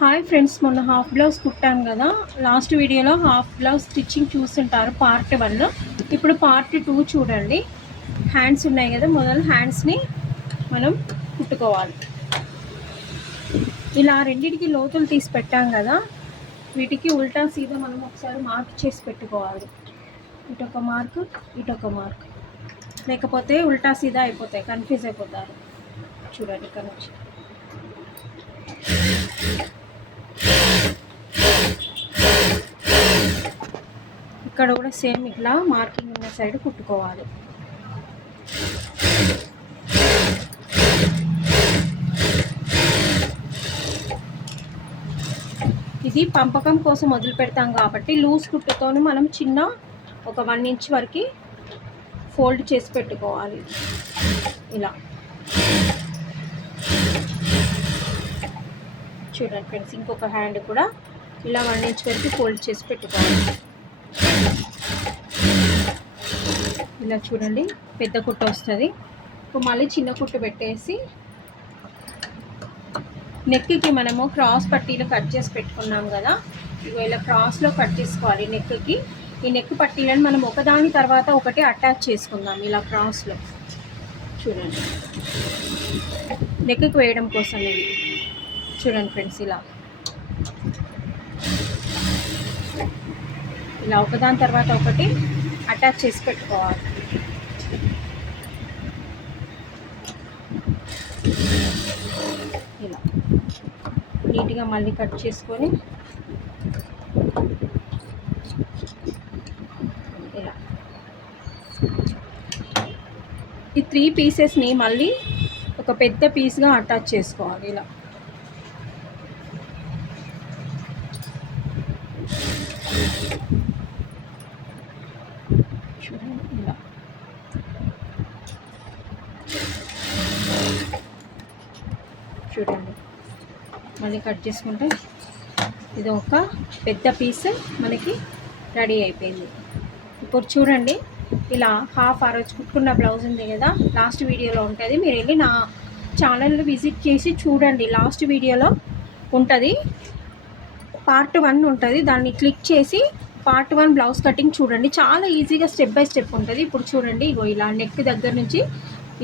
Hi friends, మొన్న half blouse కుట్టాను కదా. Last వీడియోలో హాఫ్ బ్లౌజ్ స్టిచ్చింగ్ చూస్తుంటారు పార్ట్ 1. ఇప్పుడు పార్ట్ 2 చూడండి. హ్యాండ్స్ ఉన్నాయి కదా, మొదలు హ్యాండ్స్ని మనం కుట్టుకోవాలి. ఇలా రెండింటికి లోతులు తీసి పెట్టాం కదా, వీటికి ఉల్టా సీదా మనం ఒకసారి మార్క్ చేసి పెట్టుకోవాలి. ఇటొక మార్క్, ఇటొక మార్క్, లేకపోతే ఉల్టా సీదా అయిపోతాయి, కన్ఫ్యూజ్ అయిపోతారు. చూడండి ఇక్కడ నుంచి ఇక్కడ కూడా సేమ్ ఇట్లా మార్కింగ్ ఉన్న సైడ్ కుట్టుకోవాలి. ఇది పంపకం కోసం వదిలిపెడతాం కాబట్టి లూజ్ కుట్టుతో మనం చిన్న ఒక 1 ఇంచ్ వరకు ఫోల్డ్ చేసి పెట్టుకోవాలి. ఇలా చూడండి ఫ్రెండ్స్, ఇంకొక హ్యాండ్ కూడా ఇలా 1 ఇంచ్ వరకు ఫోల్డ్ చేసి పెట్టుకోవాలి. ఇలా చూడండి, పెద్ద కుట్టు వస్తుంది. ఇప్పుడు మళ్ళీ చిన్న కుట్టు పెట్టేసి నెక్కి మనము క్రాస్ పట్టీలు కట్ చేసి పెట్టుకున్నాం కదా, ఇవి ఇలా క్రాస్లో కట్ చేసుకోవాలి. నెక్కి ఈ నెక్ పట్టీలను మనం ఒకదాని తర్వాత ఒకటి అటాచ్ చేసుకుందాం. ఇలా క్రాస్లో చూడండి, నెక్కి వేయడం కోసం ఇది చూడండి ఫ్రెండ్స్. ఇలా ఒకదాని తర్వాత ఒకటి అటాచ్ చేసి పెట్టుకోవాలి. ఇలా నీట్గా మళ్ళీ కట్ చేసుకొని ఇలా ఈ 3 పీసెస్ని మళ్ళీ ఒక పెద్ద పీస్గా అటాచ్ చేసుకోవాలి. ఇలా చూడండి, ఇలా చూడండి మళ్ళీ కట్ చేసుకుంటే ఇది ఒక పెద్ద పీస్ మనకి రెడీ అయిపోయింది. ఇప్పుడు చూడండి, ఇలా హాఫ్ ఆ రోజు కుట్టుకున్న బ్లౌజ్ ఉంది కదా, లాస్ట్ వీడియోలో ఉంటుంది. మీరు వెళ్ళి నా ఛానల్ విజిట్ చేసి చూడండి. లాస్ట్ వీడియోలో ఉంటుంది, పార్ట్ 1 ఉంటుంది. దాన్ని క్లిక్ చేసి పార్ట్ 1 బ్లౌజ్ కటింగ్ చూడండి. చాలా ఈజీగా స్టెప్ బై స్టెప్ ఉంటుంది. ఇప్పుడు చూడండి, ఇగో ఇలా నెక్ దగ్గర నుంచి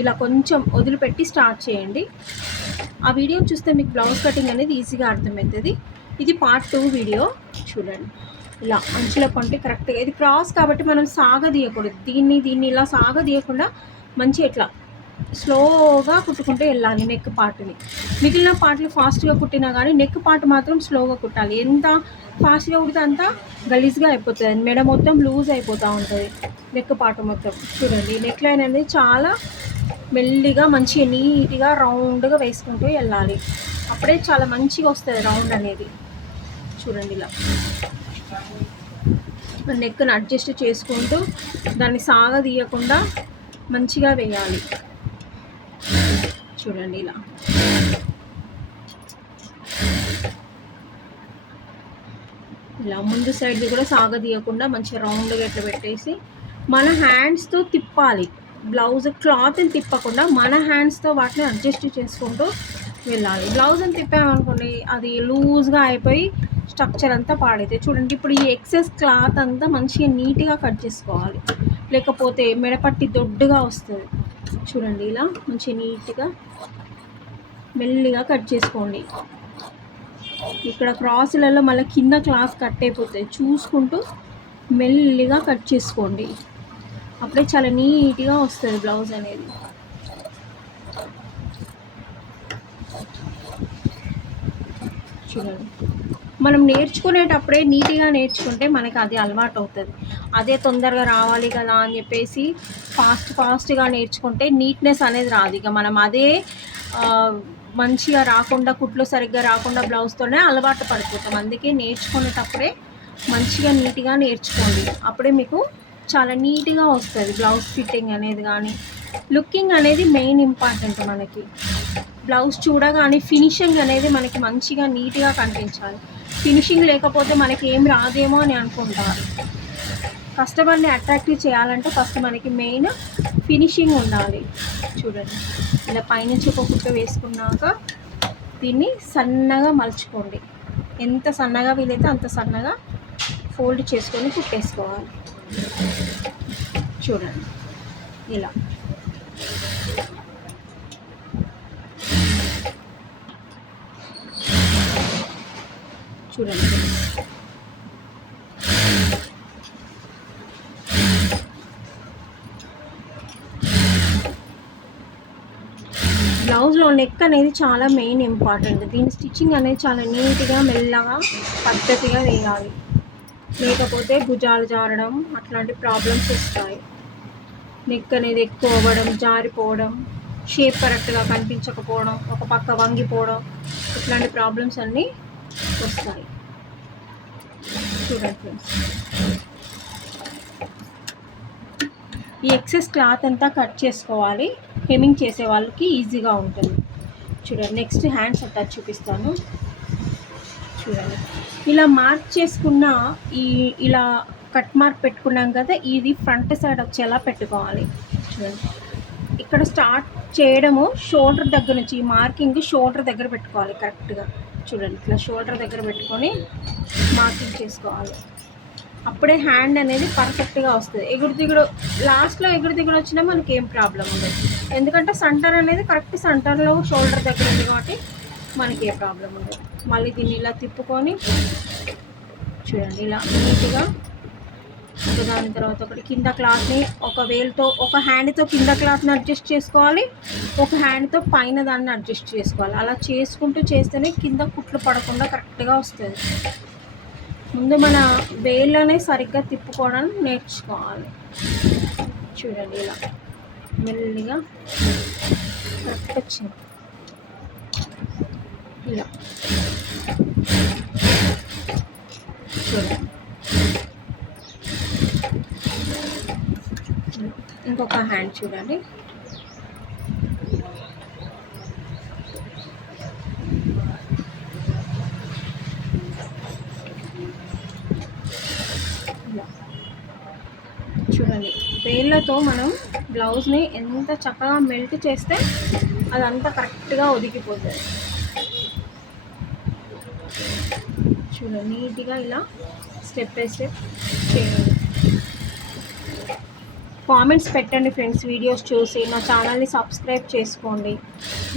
ఇలా కొంచెం వదిలిపెట్టి స్టార్ట్ చేయండి. ఆ వీడియో చూస్తే మీకు బ్లౌజ్ కటింగ్ అనేది ఈజీగా అర్థమవుతుంది. ఇది పార్ట్ 2 వీడియో చూడండి. ఇలా అంచుల కొంటే కరెక్ట్గా, ఇది క్రాస్ కాబట్టి మనం సాగదీయకూడదు. దీన్ని ఇలా సాగదీయకుండా మంచిగా ఇట్లా స్లోగా కుట్టుకుంటూ వెళ్ళాలి నెక్ పార్ట్ని. మిగిలిన పార్ట్లు ఫాస్ట్గా కుట్టినా కానీ నెక్ పార్ట్ మాత్రం స్లోగా కుట్టాలి. ఎంత ఫాస్ట్గా కుడితే అంత గలీజ్గా అయిపోతుంది, మెడ మొత్తం లూజ్ అయిపోతూ ఉంటుంది నెక్ పార్ట్ మొత్తం. చూడండి, నెక్ లైన్ అనేది చాలా మెల్లిగా మంచిగా నీట్గా రౌండ్గా వేసుకుంటూ వెళ్ళాలి. అప్పుడే చాలా మంచిగా వస్తుంది రౌండ్ అనేది. చూడండి, ఇలా నెక్ని అడ్జస్ట్ చేసుకుంటూ దాన్ని సాగదీయకుండా మంచిగా వేయాలి. చూడండి, ఇలా ఇలా ముందు సైడ్ది కూడా సాగదీయకుండా మంచిగా రౌండ్గా ఎట్లా పెట్టేసి మన హ్యాండ్స్తో తిప్పాలి. బ్లౌజ్ క్లాత్ని తిప్పకుండా మన హ్యాండ్స్తో వాటిని అడ్జస్ట్ చేసుకుంటూ వెళ్ళాలి. బ్లౌజ్ని తిప్పామనుకోండి, అది లూజ్గా అయిపోయి స్ట్రక్చర్ అంతా పాడైతే. చూడండి, ఇప్పుడు ఈ ఎక్సెస్ క్లాత్ అంతా మంచిగా నీట్గా కట్ చేసుకోవాలి, లేకపోతే మెడపట్టి దొడ్డుగా వస్తుంది. చూడండి, ఇలా మంచిగా నీట్గా మెల్లిగా కట్ చేసుకోండి. ఇక్కడ క్రాసులలో మళ్ళీ కింద క్లాత్ కట్ అయిపోతాయి, చూసుకుంటూ మెల్లిగా కట్ చేసుకోండి. అప్పుడే చాలా నీట్గా వస్తుంది బ్లౌజ్ అనేది. చూడండి, మనం నేర్చుకునేటప్పుడే నీట్గా నేర్చుకుంటే మనకి అది అలవాటు అవుతుంది. అదే తొందరగా రావాలి కదా అని చెప్పేసి ఫాస్ట్గా నేర్చుకుంటే నీట్నెస్ అనేది రాదు. ఇక మనం అదే మంచిగా రాకుండా, కుట్లు సరిగ్గా రాకుండా బ్లౌజ్తోనే అలవాటు పడిపోతాం. అందుకే నేర్చుకునేటప్పుడే మంచిగా నీట్గా నేర్చుకోండి. అప్పుడే మీకు చాలా నీట్గా వస్తుంది బ్లౌజ్ ఫిట్టింగ్ అనేది. కానీ లుకింగ్ అనేది మెయిన్ ఇంపార్టెంట్. మనకి బ్లౌజ్ చూడగానే ఫినిషింగ్ అనేది మనకి మంచిగా నీట్గా కనిపించాలి. ఫినిషింగ్ లేకపోతే మనకి ఏం రాదేమో అని అనుకుంటారు. కస్టమర్ని అట్రాక్టివ్ చేయాలంటే ఫస్ట్ మనకి మెయిన్ ఫినిషింగ్ ఉండాలి. చూడండి, ఇలా పైనుంచి ఒక కుట్ట వేసుకున్నాక దీన్ని సన్నగా మలుచుకోండి. ఎంత సన్నగా వీలైతే అంత సన్నగా ఫోల్డ్ చేసుకొని కుట్టేసుకోవాలి. చూడండి ఇలా. చూడండి బ్లౌజ్లో నెక్ అనేది చాలా మెయిన్ ఇంపార్టెంట్. దీని స్టిచ్చింగ్ అనేది చాలా నీట్గా మెల్లగా పద్ధతిగా వేయాలి, లేకపోతే భుజాలు జారడం అట్లాంటి ప్రాబ్లమ్స్ వస్తాయి. నెక్ అనేది ఎక్కువ అవ్వడం, జారిపోవడం, షేప్ కరెక్ట్గా కనిపించకపోవడం, ఒక పక్క వంగిపోవడం, ఇట్లాంటి ప్రాబ్లమ్స్ అన్నీ వస్తాయి. చూడండి ఫ్రెండ్స్, ఈ ఎక్సెస్ క్లాత్ అంతా కట్ చేసుకోవాలి. హెమ్మింగ్ చేసే వాళ్ళకి ఈజీగా ఉంటుంది. చూడండి నెక్స్ట్ హ్యాండ్స్ అటాచ్ చూపిస్తాను. చూడండి ఇలా మార్క్ చేసుకున్న ఇలా కట్ మార్క్ పెట్టుకున్నాం కదా, ఇది ఫ్రంట్ సైడ్ వచ్చేలా పెట్టుకోవాలి. చూడండి ఇక్కడ స్టార్ట్ చేయడము షోల్డర్ దగ్గర నుంచి, ఈ మార్కింగ్ షోల్డర్ దగ్గర పెట్టుకోవాలి కరెక్ట్గా. చూడండి ఇట్లా షోల్డర్ దగ్గర పెట్టుకొని మార్కింగ్ చేసుకోవాలి. అప్పుడే హ్యాండ్ అనేది పర్ఫెక్ట్గా వస్తుంది. ఎగుడు దిగుడు లాస్ట్లో ఎగుడు దిగుడు వచ్చినా మనకి ఏం ప్రాబ్లం ఉండదు, ఎందుకంటే సెంటర్ అనేది కరెక్ట్ సెంటర్లో షోల్డర్ దగ్గర ఉంది కాబట్టి మనకి ఏ ప్రాబ్లం ఉండదు. మళ్ళీ దీన్ని ఇలా తిప్పుకొని చూడండి ఇలా నీట్గా ఒకదాని తర్వాత ఒకటి కింద క్లాత్ని ఒక వేలుతో, ఒక హ్యాండ్తో కింద క్లాత్ని అడ్జస్ట్ చేసుకోవాలి, ఒక హ్యాండ్తో పైన దాన్ని అడ్జస్ట్ చేసుకోవాలి. అలా చేసుకుంటూ చేస్తేనే కింద కుట్లు పడకుండా కరెక్ట్గా వస్తుంది. ముందు మన వేళ్ళనే సరిగ్గా తిప్పుకోవడం నేర్చుకోవాలి. చూడండి ఇలా మెల్లిగా కరెక్ట్ వచ్చింది. ఇలా చూడండి. ఇంకొక హ్యాండ్ చూడండి. చూడండి వేళ్ళతో మనం బ్లౌజ్ని ఎంత చక్కగా మెల్ట్ చేస్తే అదంతా కరెక్ట్గా ఒదిగిపోతుంది. చూడండి నీట్గా ఇలా స్టెప్ బై స్టెప్ చేయండి. కామెంట్స్ పెట్టండి ఫ్రెండ్స్, వీడియోస్ చూసి నా ఛానల్ని సబ్స్క్రైబ్ చేసుకోండి,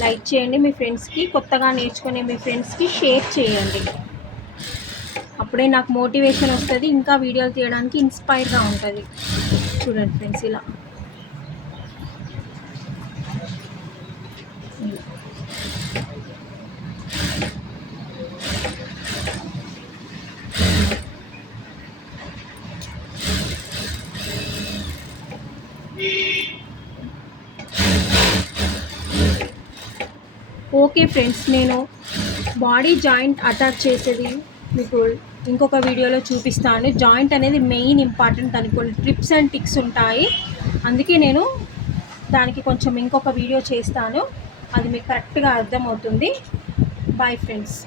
లైక్ చేయండి, మీ ఫ్రెండ్స్కి కొత్తగా నేర్చుకునే మీ ఫ్రెండ్స్కి షేర్ చేయండి. అప్పుడే నాకు మోటివేషన్ వస్తుంది, ఇంకా వీడియోలు తీయడానికి ఇన్స్పైర్గా ఉంటుంది. చూడండి ఫ్రెండ్స్ ఇలా ఓకే ఫ్రెండ్స్, నేను బాడీ జాయింట్ అటాచ్ చేసేది మీకు ఇంకొక వీడియోలో చూపిస్తాను. జాయింట్ అనేది మెయిన్ ఇంపార్టెంట్, దానికి కొన్ని ట్రిప్స్ అండ్ టిక్స్ ఉంటాయి. అందుకే నేను దానికి కొంచెం ఇంకొక వీడియో చేస్తాను, అది మీకు కరెక్ట్గా అర్థమవుతుంది. Bye friends.